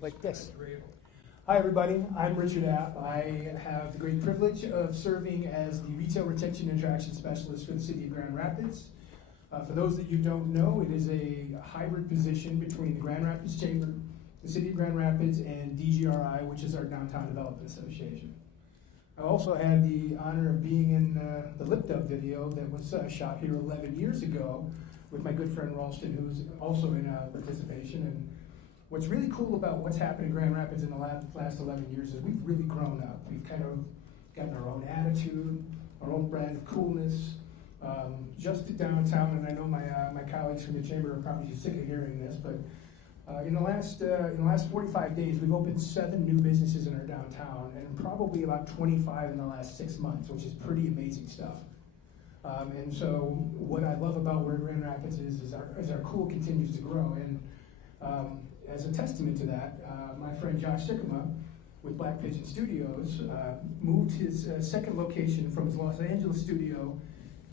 like this. Hi everybody, I'm Richard App. I have the great privilege of serving as the Retail Retention and Attraction Specialist for the City of Grand Rapids. For those that you don't know, it is a hybrid position between the Grand Rapids Chamber, the City of Grand Rapids, and DGRI, which is our Downtown Development Association. I also had the honor of being in the lipdub video that was shot here 11 years ago with my good friend Ralston, who's also in participation. And what's really cool about what's happened in Grand Rapids in the last 11 years is we've really grown up. We've kind of gotten our own attitude, our own brand of coolness. Just downtown, and I know my colleagues from the chamber are probably sick of hearing this, but in the last 45 days, we've opened 7 new businesses in our downtown, and probably about 25 in the last 6 months, which is pretty amazing stuff. And so, what I love about where Grand Rapids is our cool continues to grow. And as a testament to that, my friend Josh Sikkema with Black Pigeon Studios moved his second location from his Los Angeles studio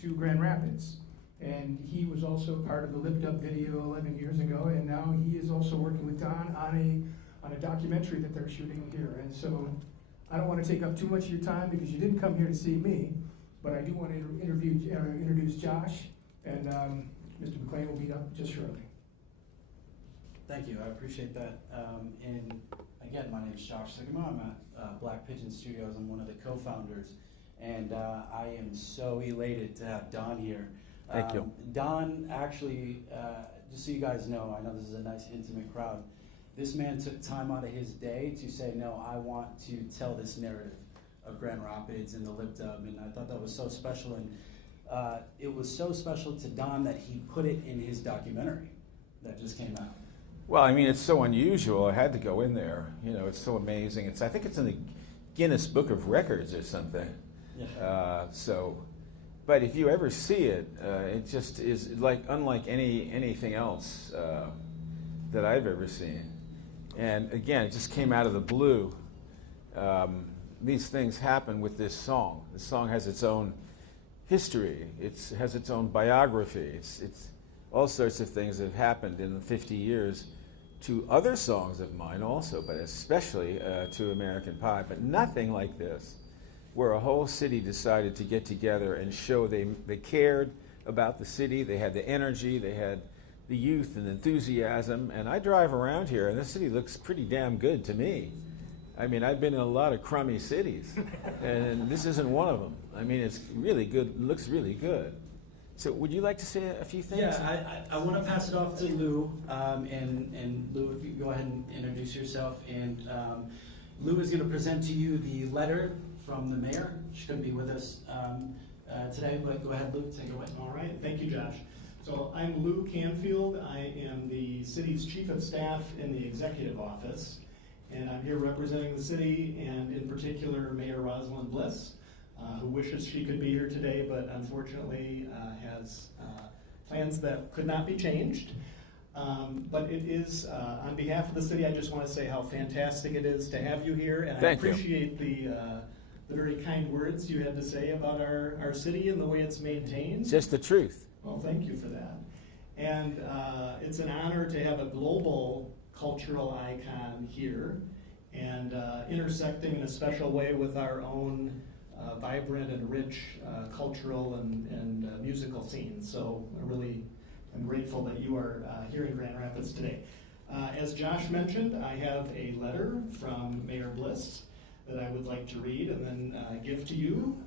to Grand Rapids. And he was also part of the lipdub video 11 years ago, and now he is also working with Don on a documentary that they're shooting here. And so I don't want to take up too much of your time because you didn't come here to see me, but I do want to introduce Josh, and Mr. McLean will be up just shortly. Thank you, I appreciate that. And again, my name is Josh Sikkema. I'm at Black Pigeon Studios. I'm one of the co-founders, and I am so elated to have Don here. Thank you. Don actually, just so you guys know, I know this is a nice intimate crowd, this man took time out of his day to say, no, I want to tell this narrative of Grand Rapids and the lipdub, and I thought that was so special. And it was so special to Don that he put it in his documentary that just came out. Well, I mean, it's so unusual. I had to go in there. You know, it's so amazing. I think it's in the Guinness Book of Records or something. Yeah. But if you ever see it, it just is unlike anything else that I've ever seen. And again, it just came out of the blue. These things happen with this song. The song has its own history. It has its own biography. It's all sorts of things that have happened in the 50 years to other songs of mine also, but especially to American Pie. But nothing like this, where a whole city decided to get together and show they cared about the city, they had the energy, they had the youth and enthusiasm. And I drive around here, and this city looks pretty damn good to me. I mean, I've been in a lot of crummy cities, and this isn't one of them. I mean, it's really good, looks really good. So would you like to say a few things? Yeah, I want to pass it off to Lou, and Lou, if you go ahead and introduce yourself. And Lou is going to present to you the letter from the mayor. She couldn't be with us today, but go ahead, Lou, take it away. All right, thank you, Josh. So I'm Lou Canfield. I am the city's chief of staff in the executive office, and I'm here representing the city, and in particular, Mayor Rosalind Bliss, who wishes she could be here today, but unfortunately has plans that could not be changed. But it is, on behalf of the city, I just want to say how fantastic it is to have you here, and I appreciate the very kind words you had to say about our city and the way it's maintained. Just the truth. Well, thank you for that. And it's an honor to have a global cultural icon here, and intersecting in a special way with our own vibrant and rich cultural and musical scene. So I really am grateful that you are here in Grand Rapids today. As Josh mentioned, I have a letter from Mayor Bliss that I would like to read and then give to you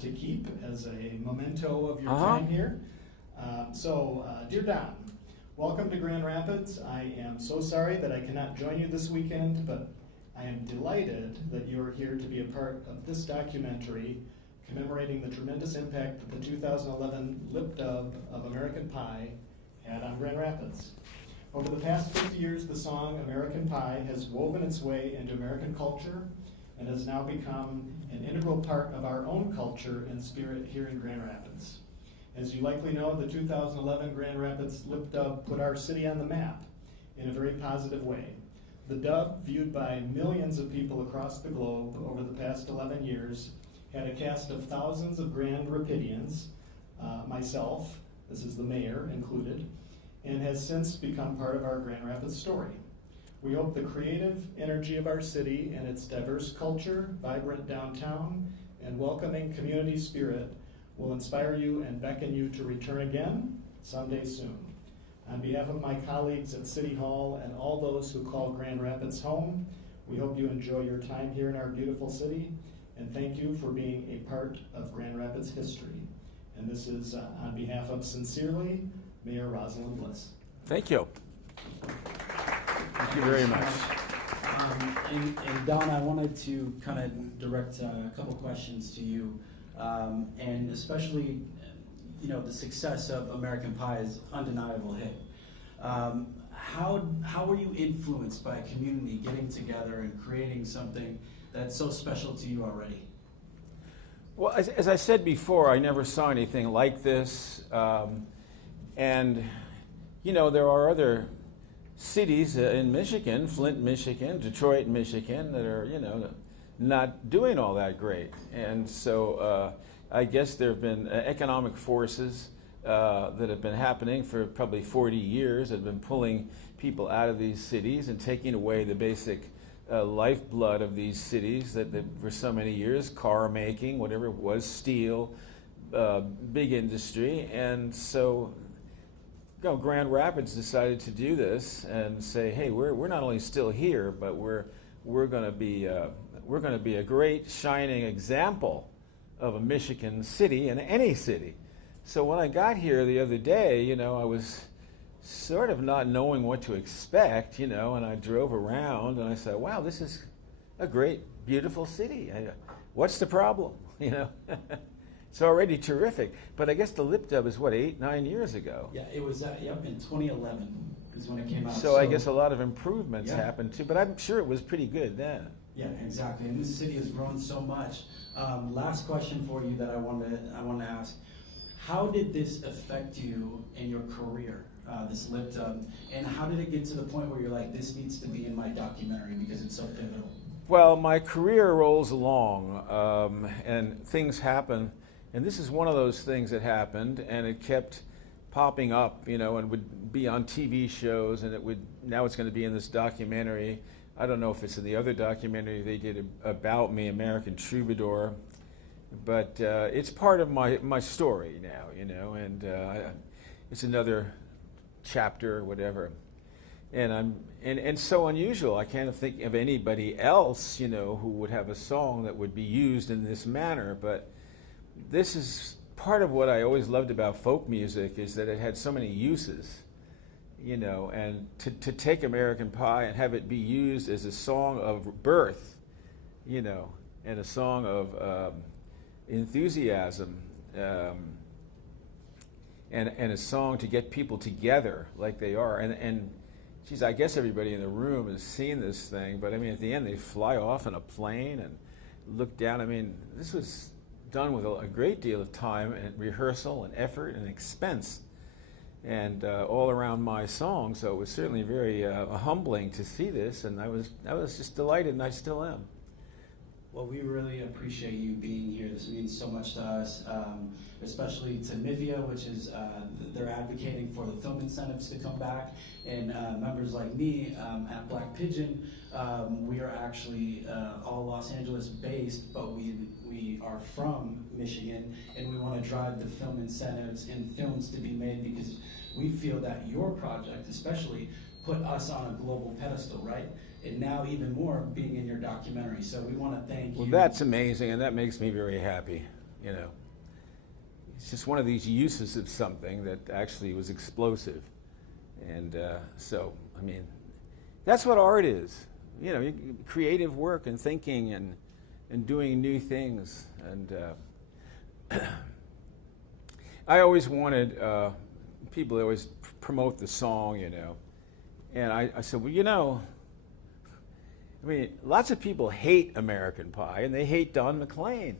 to keep as a memento of your time here. Dear Don, welcome to Grand Rapids. I am so sorry that I cannot join you this weekend, but I am delighted that you are here to be a part of this documentary commemorating the tremendous impact that the 2011 lipdub of American Pie had on Grand Rapids. Over the past 50 years, the song American Pie has woven its way into American culture and has now become an integral part of our own culture and spirit here in Grand Rapids. As you likely know, the 2011 Grand Rapids lipdub put our city on the map in a very positive way. The dub, viewed by millions of people across the globe over the past 11 years, had a cast of thousands of Grand Rapidians, myself, this is the mayor included, and has since become part of our Grand Rapids story. We hope the creative energy of our city and its diverse culture, vibrant downtown, and welcoming community spirit will inspire you and beckon you to return again someday soon. On behalf of my colleagues at City Hall and all those who call Grand Rapids home, we hope you enjoy your time here in our beautiful city, and thank you for being a part of Grand Rapids history. And this is on behalf of, sincerely, Mayor Rosalind Bliss. Thank you. Thank you very much. And Don, I wanted to kind of direct a couple questions to you, and especially, you know, the success of American Pie is undeniable hit. How were you influenced by a community getting together and creating something that's so special to you already? Well, as I said before, I never saw anything like this. And, you know, there are other cities in Michigan, Flint, Michigan, Detroit, Michigan, that are, you know, not doing all that great. And so I guess there have been economic forces that have been happening for probably 40 years that have been pulling people out of these cities and taking away the basic lifeblood of these cities that for so many years, car making, whatever it was, steel, big industry. And so, you know, Grand Rapids decided to do this and say, hey, we're not only still here, but we're going to be a great shining example of a Michigan city and any city. So when I got here the other day, you know, I was sort of not knowing what to expect, you know, and I drove around and I said, wow, this is a great, beautiful city. What's the problem, you know? It's already terrific. But I guess the lipdub is, what, 8-9 years ago? Yeah, it was, yep, in 2011 is when it came out. So I guess a lot of improvements happened too, but I'm sure it was pretty good then. Yeah, exactly. And this city has grown so much. Last question for you that I want to ask: how did this affect you in your career, this lipdub, and how did it get to the point where you're like, this needs to be in my documentary because it's so pivotal? Well, my career rolls along, and things happen, and this is one of those things that happened, and it kept popping up, you know, and would be on TV shows, and now it's going to be in this documentary. I don't know if it's in the other documentary they did about me, American Troubadour, but it's part of my story now, you know, and it's another chapter or whatever. And it's so unusual. I can't think of anybody else, you know, who would have a song that would be used in this manner, but this is part of what I always loved about folk music, is that it had so many uses. You know, and to take American Pie and have it be used as a song of birth, you know, and a song of enthusiasm, and a song to get people together like they are. And geez, I guess everybody in the room has seen this thing, but I mean, at the end they fly off in a plane and look down. I mean, this was done with a great deal of time and rehearsal and effort and expense. And all around my song, so it was certainly very humbling to see this, and I was just delighted, and I still am. Well, we really appreciate you being here. This means so much to us, especially to MIVIA, which is they're advocating for the film incentives to come back, and members like me at Black Pigeon. We are actually all Los Angeles based, but we are from Michigan, and we want to drive the film incentives and films to be made, because we feel that your project especially put us on a global pedestal, right? And now even more being in your documentary. So we want to thank you. Well, that's amazing, and that makes me very happy, you know. It's just one of these uses of something that actually was explosive. And so, I mean, that's what art is. You know, creative work and thinking and doing new things. And I always wanted, people always promote the song, you know. And I said, well, you know, I mean, lots of people hate American Pie, and they hate Don McLean.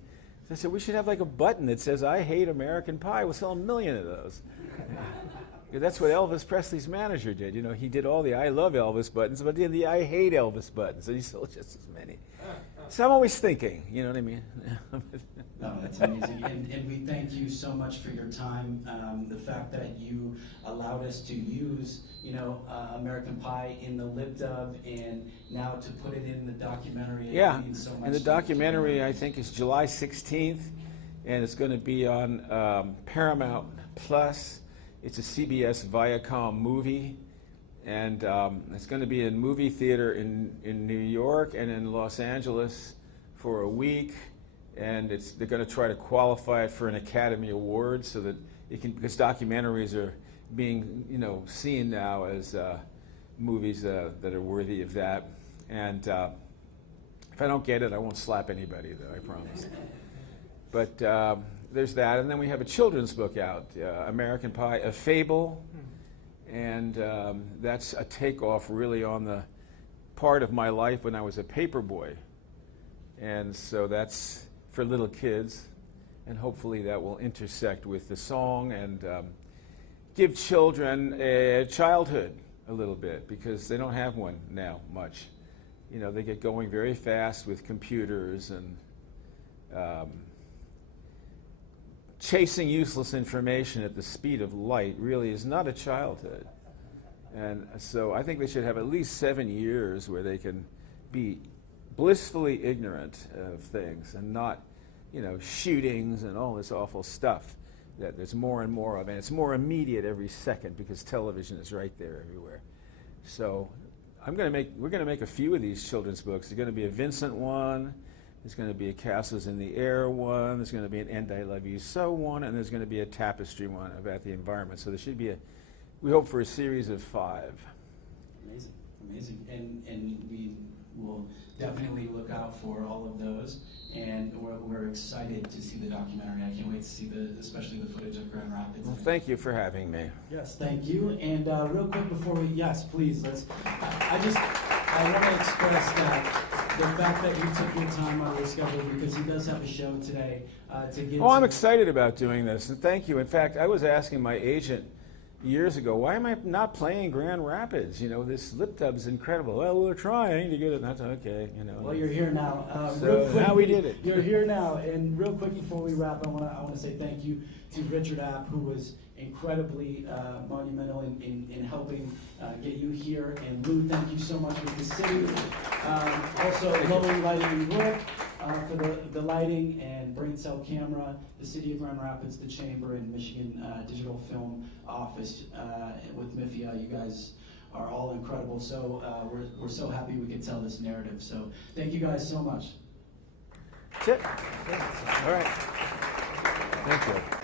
So I said, we should have like a button that says, I hate American Pie. We'll sell 1 million of those. Yeah, that's what Elvis Presley's manager did. You know, he did all the I love Elvis buttons, but then the I hate Elvis buttons, and he sold just as many. So I'm always thinking, you know what I mean? No, that's amazing. And we thank you so much for your time. The fact that you allowed us to use, you know, American Pie in the lip dub, and now to put it in the documentary. Yeah, it means so much and the to documentary, I think, is July 16th, and it's going to be on Paramount Plus. It's a CBS Viacom movie, and it's going to be in movie theater in New York and in Los Angeles for a week, and they're going to try to qualify it for an Academy Award so that it can, because documentaries are being, you know, seen now as movies that are worthy of that. And if I don't get it, I won't slap anybody, though, I promise. But there's that, and then we have a children's book out, American Pie, A Fable, and that's a takeoff really on the part of my life when I was a paper boy. And so that's for little kids, and hopefully that will intersect with the song and give children a childhood a little bit, because they don't have one now much. You know, they get going very fast with computers, and chasing useless information at the speed of light really is not a childhood. And so I think they should have at least 7 years where they can be blissfully ignorant of things and not, you know, shootings and all this awful stuff that there's more and more of. And it's more immediate every second because television is right there everywhere. So we're going to make a few of these children's books. There's going to be a Vincent one. There's going to be a Castles in the Air one. There's going to be an And I Love You So one. And there's going to be a tapestry one about the environment. So there should be we hope for a series of 5. Amazing, amazing. And we will definitely look out for all of those. And we're excited to see the documentary. I can't wait to see especially the footage of Grand Rapids. Well, thank you for having me. Yes, thank you. And real quick before yes, please, I want to express that the fact that you took your time out of your schedule, because he does have a show today to get I'm excited about doing this, and thank you. In fact, I was asking my agent years ago, why am I not playing Grand Rapids? You know, this lip dub is incredible. Well, we're trying to get it. That's okay, you know. Well, you're here now. So real quick, now we did it. You're here now, and real quick before we wrap, I want to say thank you to Richard App, who was incredibly monumental in helping get you here. And Lou, thank you so much with the city. Also, Glowing Lighting New York for the lighting, and Brain Cell Camera, the City of Grand Rapids, the Chamber, and Michigan Digital Film Office with MIFIA. You guys are all incredible. So we're so happy we could tell this narrative. So thank you guys so much. That's it. All right. Thank you.